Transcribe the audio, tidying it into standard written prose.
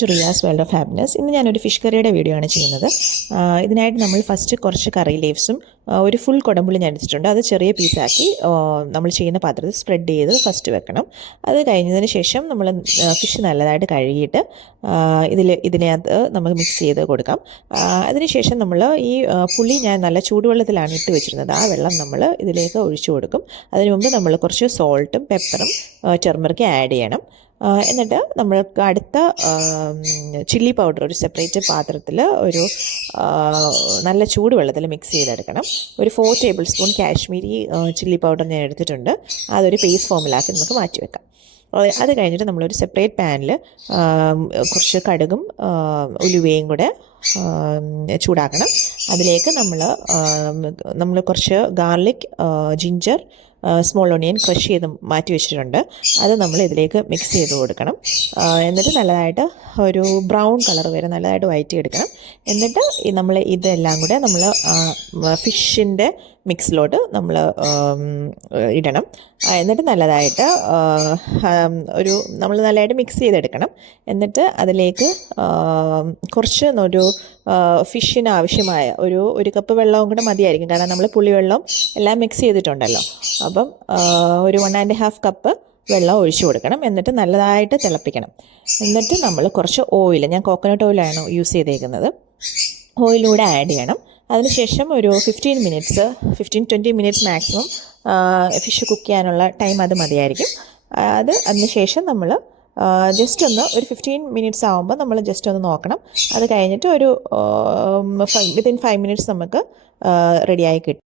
To Riyas world of happiness. ഇന്ന് ഞാനൊരു fish കറിയുടെ വീഡിയോ ആണ് ചെയ്യുന്നത്. ഇതിനായിട്ട് നമ്മൾ ഫസ്റ്റ് കുറച്ച് കറി ലീവ്സും ഒരു ഫുൾ കുടംപുളി ഞാൻ എടുത്തിട്ടുണ്ട്. അത് ചെറിയ പീസാക്കി നമ്മൾ ചെയ്യുന്ന പാത്രത്തിൽ സ്പ്രെഡ് ചെയ്ത് ഫസ്റ്റ് വെക്കണം. അത് കഴിഞ്ഞതിന് ശേഷം നമ്മൾ ഫിഷ് നല്ലതായിട്ട് കഴുകിയിട്ട് ഇതിനകത്ത് നമുക്ക് മിക്സ് ചെയ്ത് കൊടുക്കാം. അതിനുശേഷം നമ്മൾ ഈ പുളി ഞാൻ നല്ല ചൂടുവെള്ളത്തിലാണ് ഇട്ട് വെച്ചിരുന്നത്. ആ വെള്ളം നമ്മൾ ഇതിലേക്ക് ഒഴിച്ചു കൊടുക്കും. അതിനു മുമ്പ് നമ്മൾ കുറച്ച് സോൾട്ടും പെപ്പറും ടെർമറിക്കും ആഡ് ചെയ്യണം. എന്നിട്ട് നമ്മൾക്ക് അടുത്ത ചില്ലി പൗഡർ ഒരു സെപ്പറേറ്റ് പാത്രത്തിൽ ഒരു നല്ല ചൂടുവെള്ളത്തിൽ മിക്സ് ചെയ്തെടുക്കണം. ഒരു 4 table spoon Kashmiri chilli powder ഞാൻ എടുത്തിട്ടുണ്ട്. അതൊരു പേസ്റ്റ് ഫോമിലാക്കി നമുക്ക് മാറ്റി വെക്കാം. അത് കഴിഞ്ഞിട്ട് നമ്മളൊരു സെപ്പറേറ്റ് പാനിൽ കുറച്ച് കടുകും ഉലുവയും കൂടെ ചൂടാക്കണം. അതിലേക്ക് നമ്മൾ കുറച്ച് garlic, ginger, small onion crush ചെയ്ത് മാറ്റി വെച്ചിട്ടുണ്ട്. അത് നമ്മൾ ഇതിലേക്ക് മിക്സ് ചെയ്ത് കൊടുക്കണം. എന്നിട്ട് നല്ലതായിട്ട് ഒരു ബ്രൗൺ കളർ വരെ നല്ലതായിട്ട് വഴറ്റിയെടുക്കണം. എന്നിട്ട് നമ്മൾ ഇതെല്ലാം കൂടെ നമ്മൾ ഫിഷിൻ്റെ മിക്സിലോട്ട് നമ്മൾ ഇടണം. എന്നിട്ട് നല്ലതായിട്ട് നമ്മൾ നല്ലതായിട്ട് മിക്സ് ചെയ്തെടുക്കണം. എന്നിട്ട് അതിലേക്ക് ഒരു ഫിഷിന് ആവശ്യമായ ഒരു കപ്പ് വെള്ളവും കൂടെ മതിയായിരിക്കും. കാരണം നമ്മൾ പുളിവെള്ളം എല്ലാം മിക്സ് ചെയ്തിട്ടുണ്ടല്ലോ. അപ്പം ഒരു 1.5 കപ്പ് വെള്ളം ഒഴിച്ചു കൊടുക്കണം. എന്നിട്ട് നല്ലതായിട്ട് തിളപ്പിക്കണം. എന്നിട്ട് നമ്മൾ കുറച്ച് ഓയിൽ, ഞാൻ കോക്കനട്ട് ഓയിലാണ് യൂസ് ചെയ്തേക്കുന്നത്, ഓയിലൂടെ ആഡ് ചെയ്യണം. അതിനുശേഷം ഒരു 15-20 മിനിറ്റ്സ് മാക്സിമം ഫിഷ് കുക്ക് ചെയ്യാനുള്ള ടൈം അത് മതിയായിരിക്കും. അതിനുശേഷം നമ്മൾ ജസ്റ്റ് ഒരു 15 മിനിറ്റ്സ് ആകുമ്പോൾ നമ്മൾ ജസ്റ്റ് ഒന്ന് നോക്കണം. അത് കഴിഞ്ഞിട്ട് വിത്തിൻ 5 മിനിറ്റ്സ് നമുക്ക് റെഡിയായി കിട്ടും.